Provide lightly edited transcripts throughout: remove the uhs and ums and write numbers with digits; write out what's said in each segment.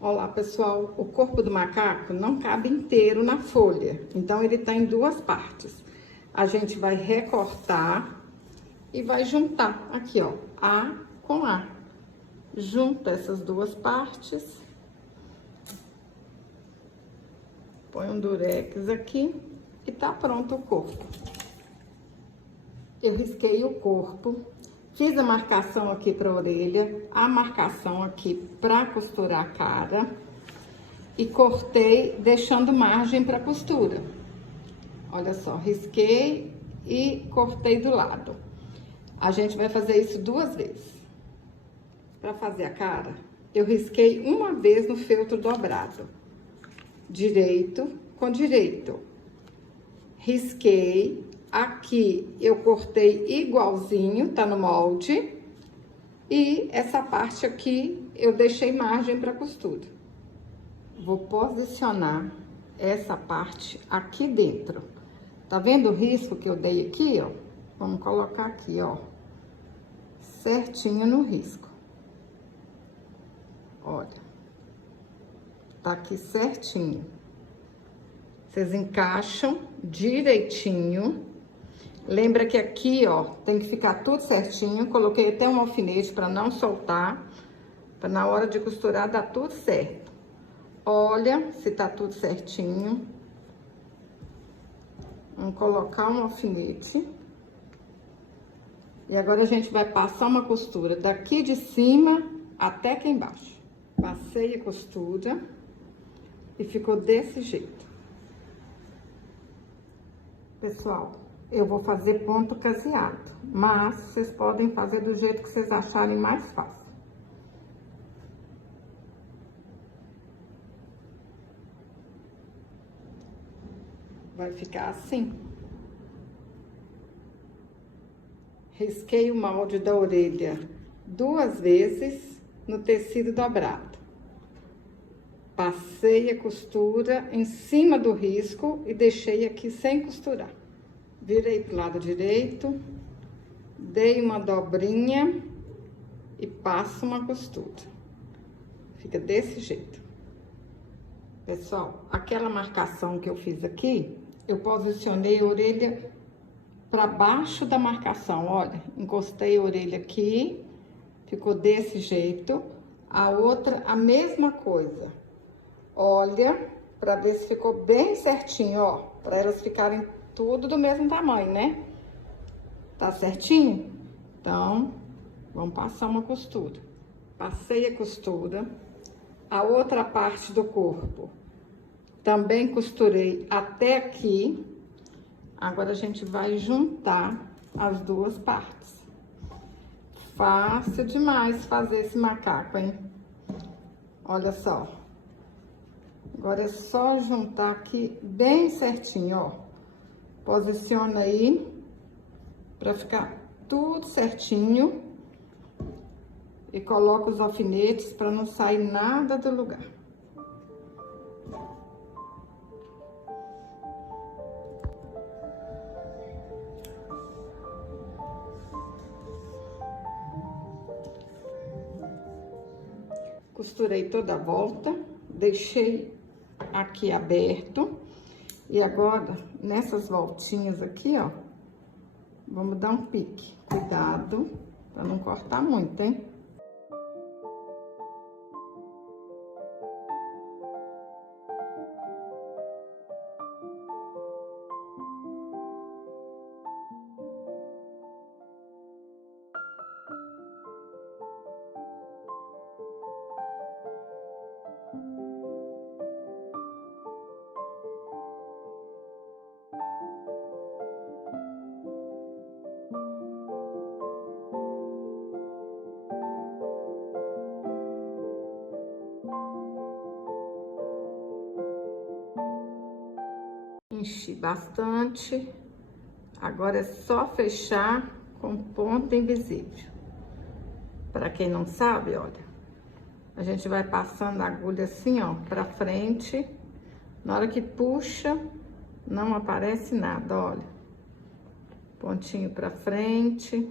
Olá, pessoal, o corpo do macaco não cabe inteiro na folha, então ele tá em duas partes. A gente vai recortar e vai juntar aqui, ó, A com A. Junta essas duas partes. Põe um durex aqui e tá pronto o corpo. Eu risquei o corpo, fiz a marcação aqui pra orelha, a marcação aqui pra costurar a cara e cortei deixando margem pra costura. Olha só, risquei e cortei do lado. A gente vai fazer isso duas vezes. Pra fazer a cara, eu risquei uma vez no feltro dobrado. Direito com direito. Risquei, aqui eu cortei igualzinho, tá no molde. E essa parte aqui eu deixei margem para costura. Vou posicionar essa parte aqui dentro. Tá vendo o risco que eu dei aqui, ó? Vamos colocar aqui, ó. Certinho no risco. Olha. Tá aqui certinho. Vocês encaixam direitinho. Lembra que aqui, ó, tem que ficar tudo certinho. Coloquei até um alfinete para não soltar, para na hora de costurar dar tudo certo. Olha se tá tudo certinho. Vamos colocar um alfinete. E agora a gente vai passar uma costura daqui de cima até aqui embaixo. Passei a costura e ficou desse jeito. Pessoal, eu vou fazer ponto caseado, mas vocês podem fazer do jeito que vocês acharem mais fácil. Vai ficar assim. Risquei o molde da orelha duas vezes no tecido dobrado. Passei a costura em cima do risco e deixei aqui sem costurar. Virei pro lado direito, dei uma dobrinha e passo uma costura. Fica desse jeito. Pessoal, aquela marcação que eu fiz aqui, eu posicionei a orelha para baixo da marcação, olha. Encostei a orelha aqui, ficou desse jeito. A outra, a mesma coisa. Olha, para ver se ficou bem certinho, ó. Para elas ficarem tudo do mesmo tamanho, né? Tá certinho? Então, vamos passar uma costura. Passei a costura. A outra parte do corpo também costurei até aqui. Agora a gente vai juntar as duas partes. Fácil demais fazer esse macaco, hein? Olha só. Agora é só juntar aqui bem certinho, ó. Posiciona aí pra ficar tudo certinho. E coloca os alfinetes pra não sair nada do lugar. Costurei toda a volta, deixei aqui aberto. E agora, nessas voltinhas aqui, ó, vamos dar um pique. Cuidado pra não cortar muito, hein? Enchi bastante. Agora é só fechar com ponta invisível. Para quem não sabe, olha, a gente vai passando a agulha assim, ó, pra frente. Na hora que puxa, não aparece nada, olha. Pontinho pra frente.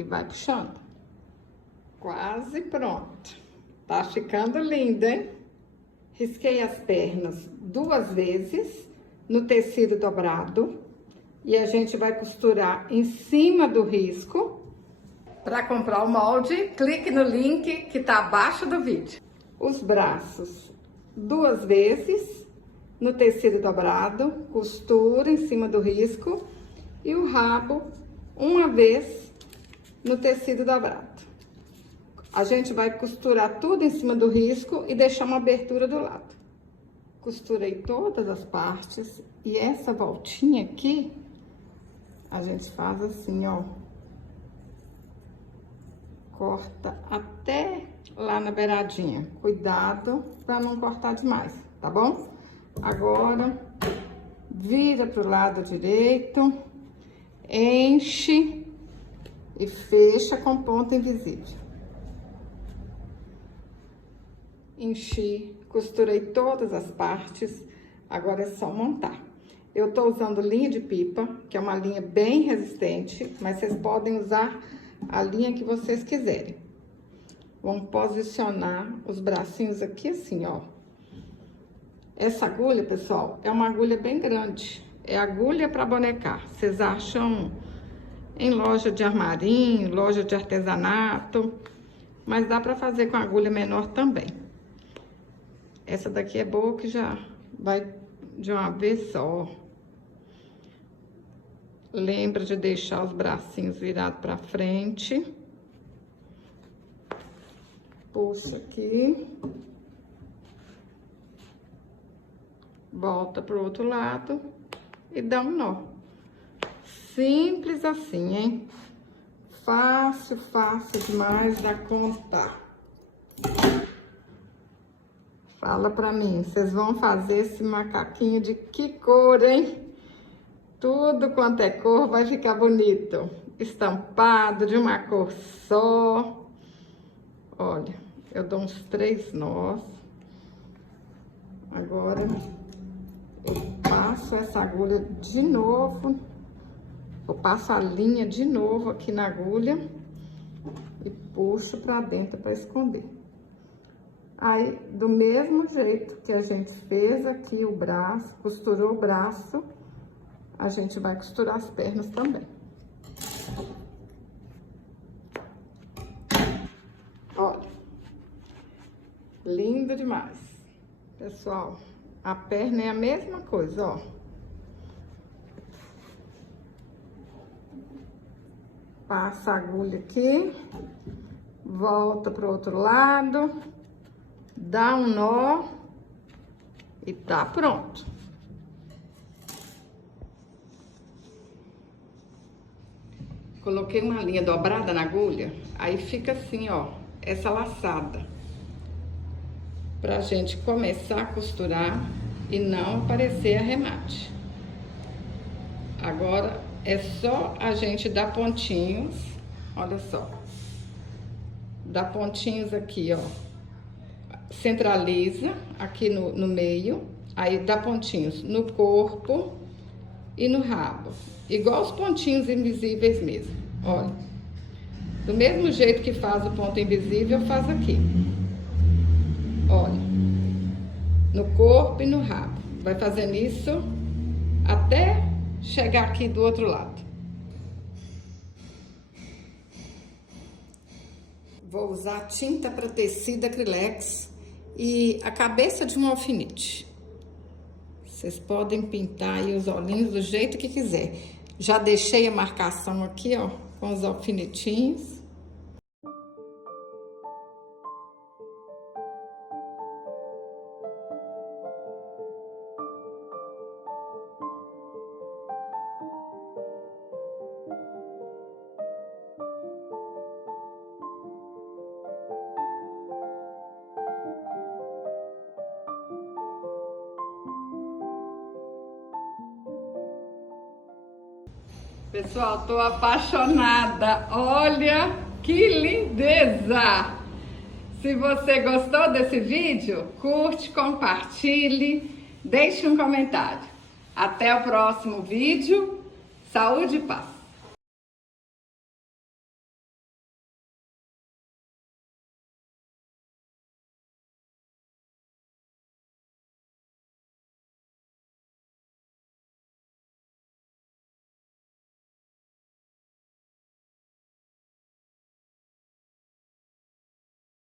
e vai puxando. Quase pronto. Tá ficando linda, hein? Risquei as pernas 2 vezes no tecido dobrado e a gente vai costurar em cima do risco. Para comprar o molde, clique no link que tá abaixo do vídeo. Os braços 2 vezes no tecido dobrado, costura em cima do risco e o rabo 1 vez no tecido dobrado. A gente vai costurar tudo em cima do risco e deixar uma abertura do lado. Costurei todas as partes e essa voltinha aqui, a gente faz assim, ó. Corta até lá na beiradinha. Cuidado para não cortar demais, tá bom? Agora, vira pro lado direito, enche e fecha com ponta invisível. Enchi, costurei todas as partes, agora é só montar. Eu tô usando linha de pipa, que é uma linha bem resistente, mas vocês podem usar a linha que vocês quiserem. Vamos posicionar os bracinhos aqui assim, ó. Essa agulha, pessoal, é uma agulha bem grande. É agulha para bonecar. Vocês acham em loja de armarinho, loja de artesanato, mas dá para fazer com agulha menor também. Essa daqui é boa que já vai de uma vez só. Lembra de deixar os bracinhos virados para frente. Puxa aqui. Volta pro outro lado e dá um nó. Simples assim, hein? Fácil, fácil demais da conta. Fala pra mim, vocês vão fazer esse macaquinho de que cor, hein? Tudo quanto é cor vai ficar bonito. Estampado de uma cor só. Olha, eu dou uns 3 nós. Agora, eu passo essa agulha de novo. Eu passo a linha de novo aqui na agulha. E puxo pra dentro pra esconder. Aí, do mesmo jeito que a gente fez aqui o braço, costurou o braço, a gente vai costurar as pernas também. Olha, lindo demais. Pessoal, a perna é a mesma coisa, ó. Passa a agulha aqui, volta pro outro lado, dá um nó e tá pronto. Coloquei uma linha dobrada na agulha, aí fica assim, ó, essa laçada. Pra gente começar a costurar e não aparecer arremate. Agora é só a gente dar pontinhos, olha só. Dá pontinhos aqui, ó. Centraliza aqui no meio, aí dá pontinhos no corpo e no rabo. Igual os pontinhos invisíveis mesmo, olha. Do mesmo jeito que faz o ponto invisível, faz aqui. Olha, no corpo e no rabo. Vai fazendo isso até chegar aqui do outro lado. Vou usar tinta para tecido acrylex e a cabeça de um alfinete. Vocês podem pintar aí os olhinhos do jeito que quiser. Já deixei a marcação aqui, ó, com os alfinetinhos. Pessoal, tô apaixonada. Olha que lindeza! Se você gostou desse vídeo, curte, compartilhe, deixe um comentário. Até o próximo vídeo. Saúde e paz!